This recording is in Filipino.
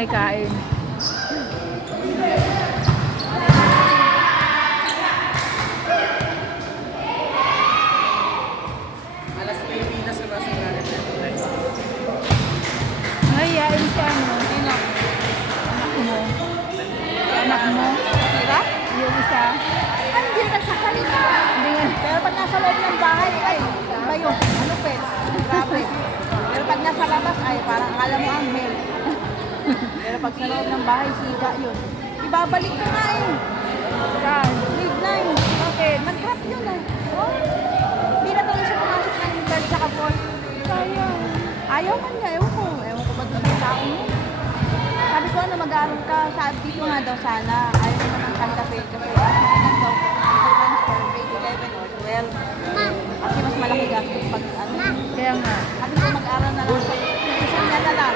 Ay, kain. Alas 9 na sa basa natin. Ngayain siya, no? Sino? Anak mo. Anak mo. Tira? Yung isa. Hindi na sa kalina. Hindi nga. Pero pag nasa loob ng bahay, ay, iba yun. Ano pes? Grabe. Pero pag nasa labas, ay, parang akala mo anghel. Pero pag sa loob ng bahay, siga yun. Ibabalik ko nga eh. Saan? Grade 9. Bakit? Nag-drop yun eh. Oh. Hindi na tuloy siya pumasok ng third tsaka fourth. Sayang. Ayaw man niya, ewan ko. Ewan ko ba doon sa tao mo? Sabi ko ano, mag-aaral ka. Sabi dito nga daw sana. Ayaw naman ng Santa Fe. Kasi mas daw transfer grade 11 or 12. Kasi mas malaki gastos pag ano. Kaya nga. Sabi ko mag-aaral na lang. Isang niya na lang.